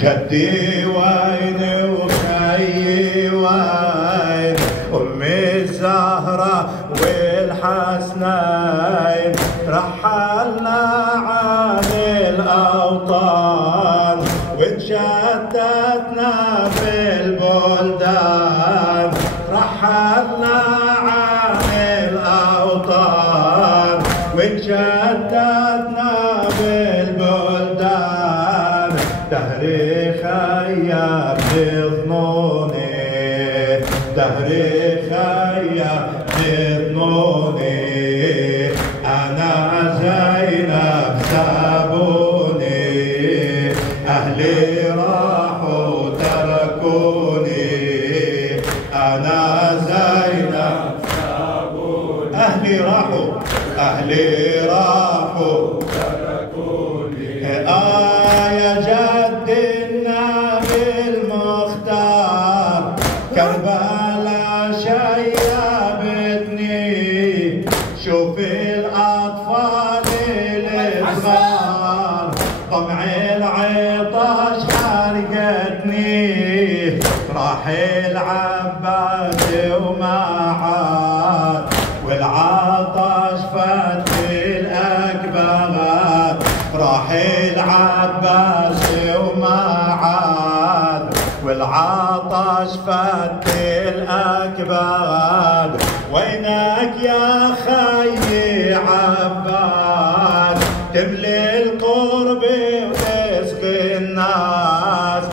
جدي وين وخيي وين، أمي الزهرة والحسنين، رحلنا عن الأوطان وانشتتنا في البلدان، رحلنا عن الأوطان وانشتتنا بالبلدان، دهري خيب بظنوني، دهري خيب بظنوني، أنا زينب سابوني، أهلي راحوا تركوني، أنا زينب سابوني، أهلي راحوا تركوني، يا جد النبي المختار، كربلاء شيبتني، شوف الأطفال الصغار، طمع العطش حرقتني، راح العباس وما عاد، والعطش فات الأكباد، راح العباس وما عاد، والعطش فات الأكباد، وينك يا خيي عباس